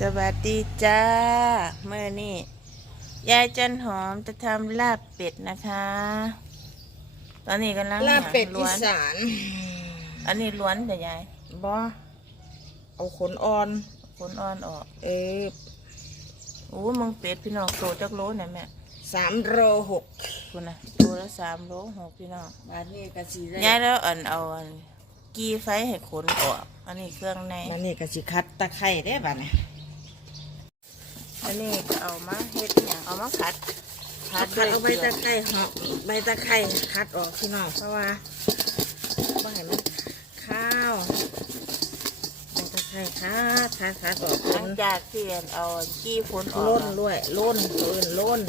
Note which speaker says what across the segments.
Speaker 1: สวัสดีจ้าเมื่อนี่ยายจันหอมจะทำลาบเป็ดนะคะ ตอนนี้กำลัง
Speaker 2: ลาบเป็ด
Speaker 1: ล้
Speaker 2: อี
Speaker 1: วน
Speaker 2: สาน
Speaker 1: อันนี้ล้วนแต่ยาย
Speaker 2: บ่เอาขนอ่อน
Speaker 1: ขนอ่อนออก
Speaker 2: เออ
Speaker 1: โอ้มึงเป็ดพี่น้องโตจักโลเนี่ยแม่
Speaker 2: สามโลหก
Speaker 1: คุณนะตัวละสามโลหกพี่น้อง
Speaker 2: บาทนี้ก็สีได้
Speaker 1: ยายแล้วอันเอาอันกีไฟให้ขนออก อันนี้เครื่องใน
Speaker 2: บาทนี้ก็สิคัดตะไคร้ได้บาทนี้
Speaker 1: อันนี้ก็เอามาเฮ็ดอย่างเอามาขัด
Speaker 2: คัด
Speaker 1: ด้วย
Speaker 2: เอาใบ
Speaker 1: เกลื
Speaker 2: ตะไคร้เหาะใบตะไคร้คัดออกพี่น้องเพราะว่าบ่ให้มันข้าวใบตะไคร้คัดคัดคัดออก
Speaker 1: หลังจากที่เอากี้ฝนออก
Speaker 2: ล้น
Speaker 1: อะ
Speaker 2: ด้วยล้นตัวอื่นล้น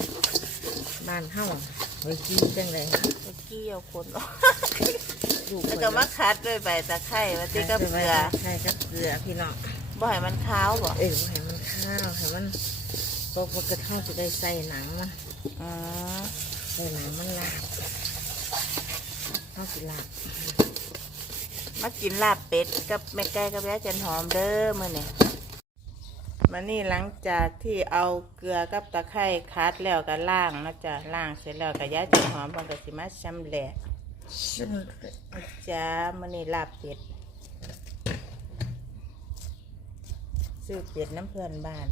Speaker 2: บ้านเฮาไว้กินจังได
Speaker 1: เอากี้เอาขนออก
Speaker 2: ลูก
Speaker 1: แล้วก็มาคัดด้วยใบตะไคร้มาตีกับเกลือ
Speaker 2: ใช่กับเกลือพี่น้อง
Speaker 1: บ่ให้มันค้าวบ่
Speaker 2: เออบ่ให้มันข้าวให้มัน ปกติข้าวจะได้ใส่หนังมัน
Speaker 1: อ๋อ
Speaker 2: ใส่หนังมันลาบข้าวสิลาบ
Speaker 1: มากินลาบเป็ดกับแม่ไก่กับยายจันหอมเด้อมื้อนี้มานี่หลังจากที่เอาเกลือกับตะไคร้คัดแล้วก็ล้างนะจ๊ะล้างเสร็จแล้วก็ยายจันหอมมันก็สิมาชำแหละ
Speaker 2: ซึ่ง
Speaker 1: จ้ามื้อนี้ลาบเป็ดซื้อเป็ดน้ำเพื่อนบ้าน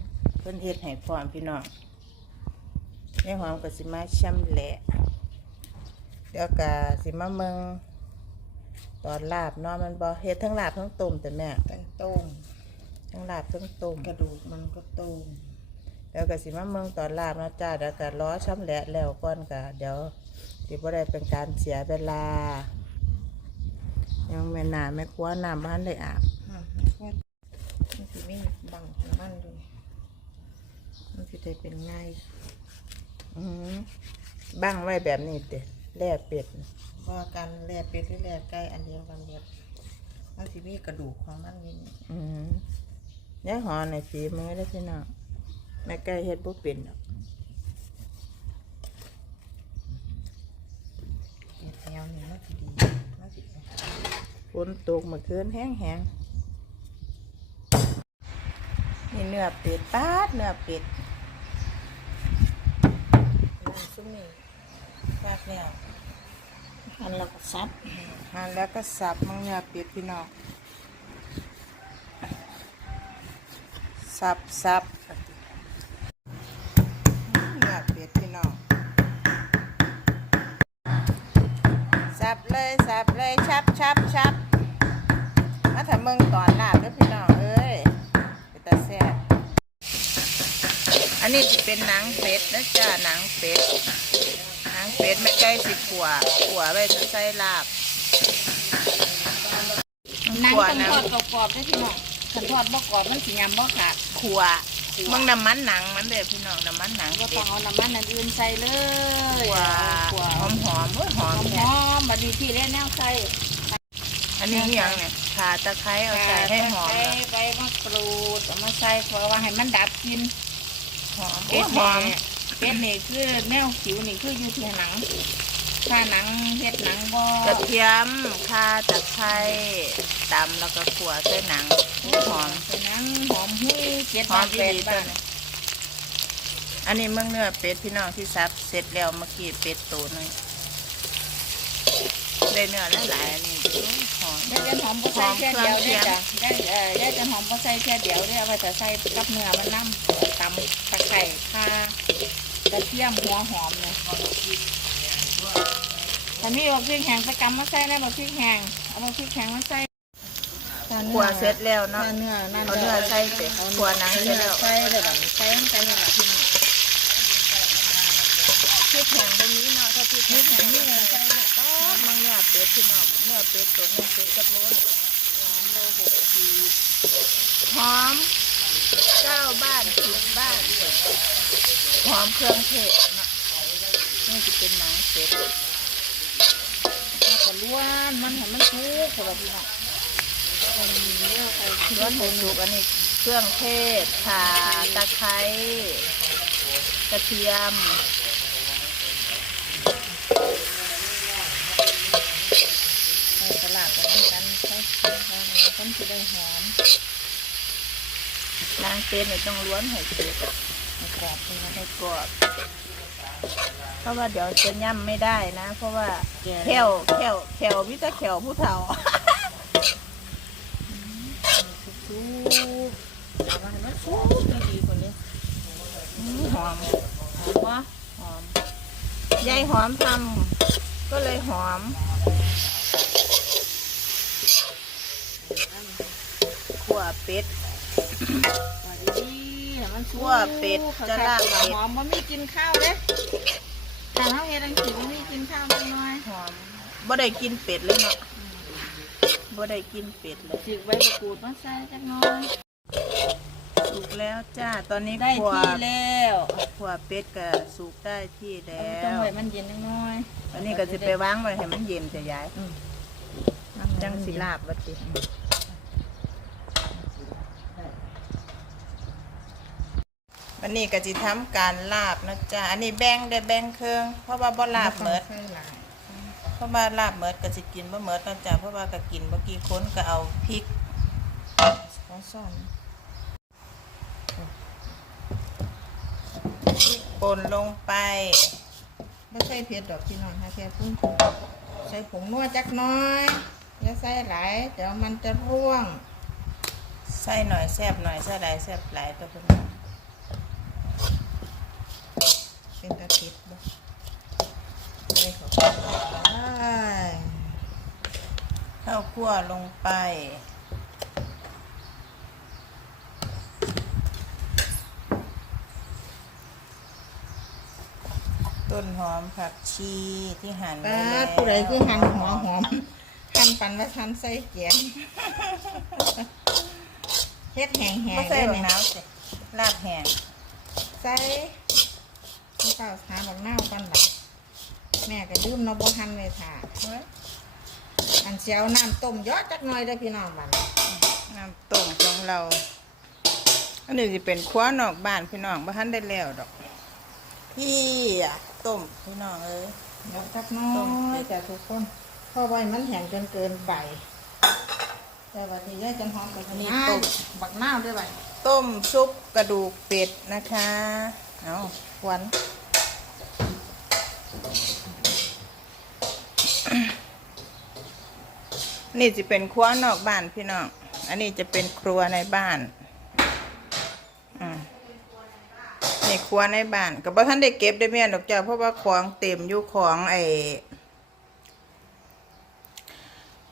Speaker 1: เพิ่นเฮ็ดให้พร้อมพี่น้องยายหอมก็สิมาชำแหละ เดี๋ยวก็สิมาเมืองตอนลาบเนาะมันบ่เฮ็ดทั้งลาบทั้งต้มแต่แม่
Speaker 2: ตั้งต้ม
Speaker 1: ทั้งลาบทั้งต้ม
Speaker 2: กระดูกมันก็ต้ม
Speaker 1: เดี๋ยวก็สิมาเมืองตอนลาบเนาะจ้าเดี๋ยวก็ล้อช้ำแหละแล้วก่อนก็เดี๋ยวสิบ่ได้เป็นการเสียเวลา ยังแม่นาแม่ครัวน้ำบ้านได้อาบ
Speaker 2: อะมันสิมีบังของมันด้วย มันสิได้เป็นง่าย
Speaker 1: อืมบ้างไว้แบบนี้เด้แล่เป็ด
Speaker 2: ว่ากันแล่เป็ดหรือแล่ไก่อันเดียวกันเบิดมันสิมีกระดูกของมันนี่
Speaker 1: อืมยายหอในฝีมือได้อพี่น้องแม่ไก่เฮ็ดบ่เป็นดอก
Speaker 2: เห็ดแนวนี้มันสิดีมันสิ
Speaker 1: ฝนตกเมื่อคืนแห้งแห้งนี่เนื้อเป็ดปาดเนื้อเป็ด
Speaker 2: นั่นซุ่มนี่
Speaker 1: ปาดแล้ว
Speaker 2: อันเราก็ซับ
Speaker 1: หั่นแล้วก็สับมังเนื้อเป็ดพี่น้องสับสับเนื้อเป็ดพี่น้องสับเลยสับเลยชับชับชับมาถ้าเมืองตอนลาบเด้อพี่น้องเอ้ยเป็นตาแซ่บอันนี้สิเป็นหนังเป็ดนะจ้าหนังเป็ดหนัง เป็ดไม่ใกล้สิขัวขัวไว้จะใส่ลาบ
Speaker 2: นั่ง
Speaker 1: ขัว
Speaker 2: ต้อง
Speaker 1: น้
Speaker 2: ทอดกรอบๆได้พี่น้องขันทอดบ่กรอบมันสิยำบ่ขาดำ
Speaker 1: ขัวมึงน้ำมันหนังมันเด้อพี่น้องน้ำมันหนัง
Speaker 2: บ่
Speaker 1: เป็
Speaker 2: ต้อ
Speaker 1: ด
Speaker 2: งเอาน้ำมันอันอื่นใส่เลย
Speaker 1: ขัว
Speaker 2: ขัว
Speaker 1: หอมหอมๆเว้ยหอ
Speaker 2: ห
Speaker 1: ม
Speaker 2: อม
Speaker 1: แท้
Speaker 2: ๆบัดนี้พี่ได้แนวใส่
Speaker 1: อันนี้อหย่างเนี่ยขาตะไคร้เอาใส่ให้หอม
Speaker 2: ใส่
Speaker 1: นะ
Speaker 2: ใบมะกรูดเอามาใส่เพราะว่าให้มันดับกลิน
Speaker 1: หอม
Speaker 2: เป็
Speaker 1: โอ้
Speaker 2: ด
Speaker 1: หอม
Speaker 2: นี่ เป็ดนี่คือแนวผิวนี่คืออยู่ที่หนังถ้าหนังเฮ็ดหนังบ่
Speaker 1: กระเทียมข่าตะไคร้ตำแล้วก็ขัวใส่หนังโอ้หอม
Speaker 2: ใส่หนังหอมหุ้ยเจ็ด
Speaker 1: หอม
Speaker 2: บาท
Speaker 1: ดี
Speaker 2: แปด
Speaker 1: ๆตัว
Speaker 2: บาท
Speaker 1: นี้อันนี้เมืองเนื้อเป็ดพี่น้องที่ซับเสร็จแล้วเมื่อกี้เป็ดตัวหนึงได้เนื้อหลายๆอันนี้โอ้หอม
Speaker 2: ได้จันหอมบ่ใส่แค่เดียวได้จ้ะได้เอ่อได้จันหอมบ่ใส่แค่เดียวได้เอาไว้แต่ใส่กับเนื้อมันน้ำตำตะไคร้ข่า กระเทียมหัวหอมเนี่ยตอนนี้เอาพริกแห้งตะกำมาใส่ได้บ่พริกแห้งเอาบ่พริกแห้งมาใส่
Speaker 1: ขัวเสร็จแล้วเนาะ
Speaker 2: เนื้อนั่น
Speaker 1: เอาเนื้อใส่เสร็จขัวหนังเสร็จแล้ว
Speaker 2: ใส่เลยแบบใส่ทั้งใจเลยแบบที่นี่
Speaker 1: พริกแห้งตรงนี้เนาะถ้าพริกแห้งนี่ใส่เลยก็มังเนื้อเป็ดพี่น้องเนื้อเป็ดตัวนึงเป็ดกับโลนหอมโลหกขีดหอม เก้าบ้านสิบบ้านหอมเครื่องเทศนะนี่จะเป็นหนังเป็ด
Speaker 2: มันก็ล้วนมันให้มันทุกข์สำหรับพี่น้องมันมีเนื้อใส่
Speaker 1: ล้วนหมูสุกอันนี้เครื่องเทศข่าตะไคร้กระเทียม
Speaker 2: ใส่สลัดแล้วกันใส่ใส่ใส่ต้นจะได้หอม
Speaker 1: นางเป็ดเนี่ยต้องล้วนให้เป็ด
Speaker 2: ให้กรอบเลยน
Speaker 1: ให้กรอบเพราะว่าเดี๋ยวจะย่ำไม่ได้นะ เพราะว่า
Speaker 2: แข
Speaker 1: วแขวแขวมิตรแขวผู้เฒ่า
Speaker 2: ซุปเอาไว้ให้มันซุปดีๆคนนี้
Speaker 1: หอม
Speaker 2: หอมวะ
Speaker 1: หอมยายหอมทำก็เลยหอมขั่วเป็ด
Speaker 2: มันซุป
Speaker 1: คั่วเป็ดจะลาบเป็ด
Speaker 2: หอมมันไม่กินข้าวเด้แต่ถ้าเฮ็ดอังกฤษมันไม่กินข้าวนิดหน้อย
Speaker 1: หอมบ่ได้กินเป็ดเลยเนาะบ่ได้กินเป็ดเลย
Speaker 2: จิกใบมะกรูดมาใส่จักหน้อย
Speaker 1: สุกแล้วจ้า ตอนนี้
Speaker 2: ได้
Speaker 1: ขั่ว
Speaker 2: ที่แล้ว
Speaker 1: ขั่วเป็ดก็สุกได้ที่แล้
Speaker 2: ต้อง
Speaker 1: ว
Speaker 2: ไว้มันเย็นจักหน้อย
Speaker 1: อันนี้ก็สิไปวางไว้ให้มันเย็นจะย้าย
Speaker 2: อืม
Speaker 1: จังสิลาบวัดติ วันนี้ก็สิทำการลาบนะจ๊ะอันนี้แบ่งได้แบ่งเครื่อง เพราะว่าบ่ลาบเหมิด เพราะว่าลาบเหมิดก็สิกินบ่เหมิดนะจ๊ะเพราะว่าก็กินเมื่อกี้คนก็เอาพริกขอซ่อนป่นลงไป
Speaker 2: ไม่ใส่เผ็ดดอกพี่น้องค่ะแค่พุ่งใส่ผงนัวจักน้อยอย่าใส่หลายเดี๋ยวมันจะร่วง
Speaker 1: ใส่หน่อยแซบหน่อยใส่หลายแซบหลายตัวพิ่น
Speaker 2: เป็นตะ เผ็ดบ่ใส่เข้าไป
Speaker 1: ข้าวคั่วลงไป ต้นหอมผักชีที่หั่น
Speaker 2: ป้า
Speaker 1: ไว้แล้ว
Speaker 2: ผู้ใดคือหั่นหัวหอมหั่นปันว่าหั่นใส่แกงเฮ็ดแห้งๆ
Speaker 1: ไม่ใส่
Speaker 2: ได้
Speaker 1: บัก
Speaker 2: ไหม
Speaker 1: น้ำสิลาบแห้ง
Speaker 2: ใส่ ข้าวเปล่าหาบักนาวกันบักแม่ก็ดื่มเนาะบ่หั่นเลยค่ะ
Speaker 1: เฮ้ย
Speaker 2: อันเสียวน้ำต้มยอดจักหน่อยเด้อพี่น้องบัด
Speaker 1: น้ำต้มของเรา อันนี้จะเป็นครัว้านอกบ้านพี่น้องบ่ทันได้แล้วดอก พี่อะต้มพี่น้องเอ้ย
Speaker 2: เดี๋ยวจักหน้อ
Speaker 1: ต้ม
Speaker 2: ยจ้ะทุกคนเพราะว่ามันแห้งจนเกินไปแต่วันนี้ยายจันหอมกับ
Speaker 1: อันนี้
Speaker 2: นี่
Speaker 1: ต้
Speaker 2: ต้
Speaker 1: ม
Speaker 2: มบักนาวด้วยบัด
Speaker 1: ต้มซุปกระดูกเป็ดนะคะ เอาควัน นี่จะเป็นครัวนอกบ้านพี่น้อง อันนี้จะเป็นครัวในบ้านอืมนี่ครัวในบ้านก็บ่ท่านได้เก็บได้แม่นดอกจ้าเพราะว่าของเต็มอยู่ของไอ้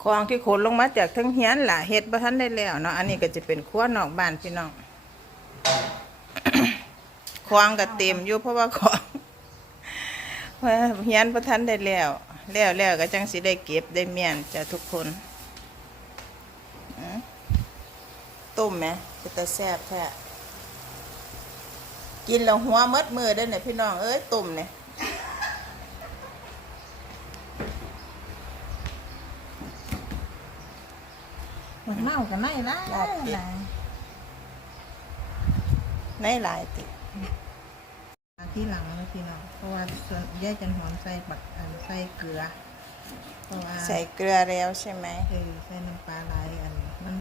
Speaker 1: ของที่ขนลงมาจากทั้งเฮียนล่ะเฮ็ดบ่ทันได้แล้วเนาะ อันนี้ก็จะเป็นครัวนอกบ้านพี่น้องของก็เต็มอยู่เพราะว่าของ เพราะเฮียนบ่ทันได้แล้ว แล้วแล้วก็จังสิได้เก็บได้เมียนจ้ะทุกคนอืมต้มไหมจะตะแซ่บแท้กินแล้วหัวหมดมือได้อเนี่ยพี่น้องเอ้ยต้มเนี่ย
Speaker 2: บักนาวกับไนละ
Speaker 1: ลาบเป็ดในหลายติ
Speaker 2: ที่หลังนะพี่น้องเพราะว่าส่วนยายจันหอมใส่บักอันใส่เกลือ เพราะว่า
Speaker 1: ใส่เกลือแล้วใช่ไหม
Speaker 2: เออใส่น้ำปลาหลายอันมัน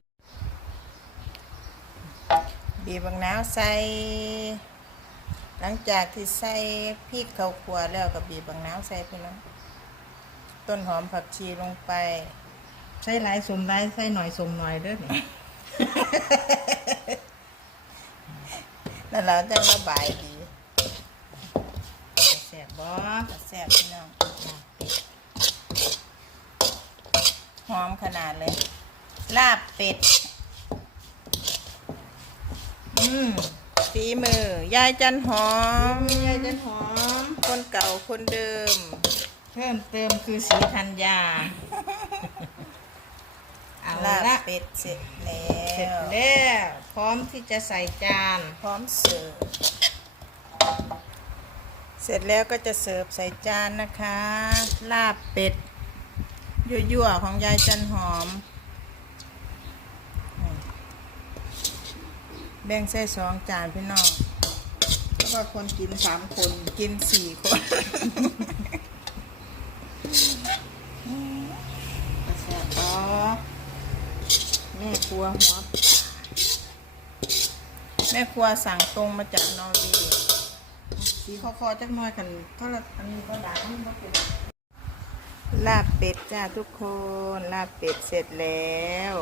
Speaker 1: บีบบางน้าวใส่ หลังจากที่ใส่พริกข้าวคั่วแล้วก็บีบบางน้าวใส่พี่น้องต้นหอมผักชีลงไป
Speaker 2: ใส่หลายสมหลายใส่หน่อยสมหน่อยเด้อนี่
Speaker 1: นั่นแหละจังระบายดี
Speaker 2: แซ่ บบ่
Speaker 1: แซ่บพี่น้องหอมขนาดเลย ลาบเป็ด
Speaker 2: อืม
Speaker 1: ฝีมือ ยายจันหอม
Speaker 2: ยายจันหอม
Speaker 1: คนเก่าคนเดิม
Speaker 2: เพิ่มเติมคือสีธัญญาเอา
Speaker 1: ลาบ
Speaker 2: ละ
Speaker 1: เป็ดเสร็จแล้
Speaker 2: เสร็จ
Speaker 1: ว
Speaker 2: แล้ว พร้อมที่จะใส่จาน
Speaker 1: พร้อมเสิร์ฟ เสร็จแล้วก็จะเสิร์ฟใส่จานนะคะ ลาบเป็ด ยั่วๆ ของยายจันหอม แบ่งใส่สองจานพี่น้อง
Speaker 2: แล้วก็คนกินสามคน
Speaker 1: กินสี่คน
Speaker 2: แซ่บบ่แม่ครัวหัว
Speaker 1: แม่ครัวสั่งตรงมาจากนอร์เวย์ สีคอคอๆจักหน่อยกันเท่าละอันนี้ก็ด่านี่ก็เป็นลาบเป็ดจ้าทุกคน ลาบเป็ดเสร็จแล้ว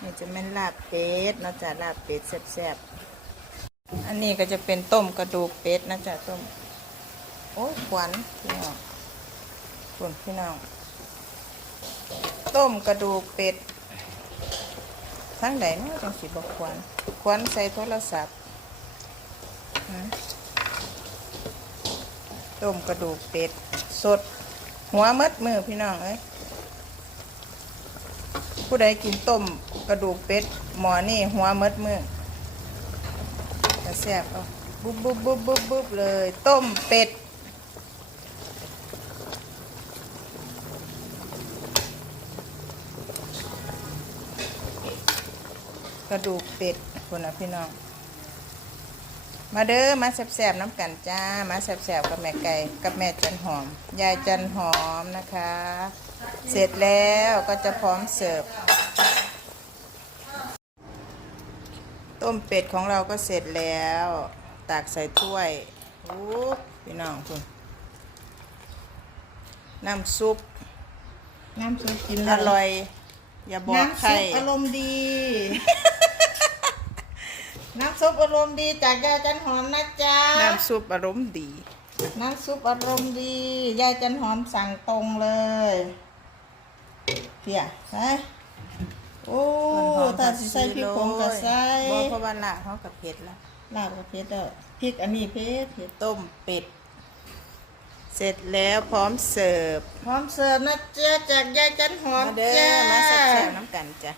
Speaker 1: นี่จะเป็นลาบเป็ดนะจ้ะลาบเป็ดแซ่บๆอันนี้ก็จะเป็นต้มกระดูกเป็ดนะจ๊ะต้มโอ้ขวัญพี่น้องคุณพี่น้องต้มกระดูกเป็ดทั้งใดเนาะจังสิบอกควันควันใส่โทรศัพท์ ต้มกระดูกเป็ด สด หัวมัดมือพี่น้องเอ้ยผู้ใดกินต้มกระดูกเป็ดหมอนี่หัวมัดมือจะแซ่บเอาบุบบุบบุบบุบบุบเลย ต้มเป็ดกระดูกเป็ดคนนะพี่น้อง มาเด้อมาแสบๆน้ำกันจ้า มาแสบๆกับแม่ไก่กับแม่จันหอม ยายจันหอมนะคะ เสร็จแล้วก็จะพร้อมเสิร์ฟต้มเป็ดของเราก็เสร็จแล้วตักใส่ถ้วยโอ้พี่น้องคุณน้ำซุป
Speaker 2: น้ำซุปกิน
Speaker 1: อ
Speaker 2: แล้ว
Speaker 1: ร่อย อย่าบอก
Speaker 2: น้ำ
Speaker 1: ใคร
Speaker 2: ซุปอารมณ์ดี น้ำซุปอารมณ์ดีจากยายจันหอมนะจ๊ะ
Speaker 1: น้ำซุปอารมณ์ดี
Speaker 2: น้ำซุปอารมณ์ดี ยายจันหอมสั่งตรงเลยเพียใส่โอ้ถ้าสิใส่พริกผงก็ใส่
Speaker 1: บ่เพราะว่าละเขากับเผ็ดแล้ว
Speaker 2: ลาบกับเผ็ดเด้อพริกอันนี้เผ็ดเผ็ด
Speaker 1: ต้มเป็ด เสร็จแล้วพร้อมเสิร์ฟ
Speaker 2: พร้อมเสิร์ฟนะจ๊ะจากยายจันหอม
Speaker 1: มาเด้อ
Speaker 2: จ้า
Speaker 1: มาแซ่บๆน้ำกันจ้ะ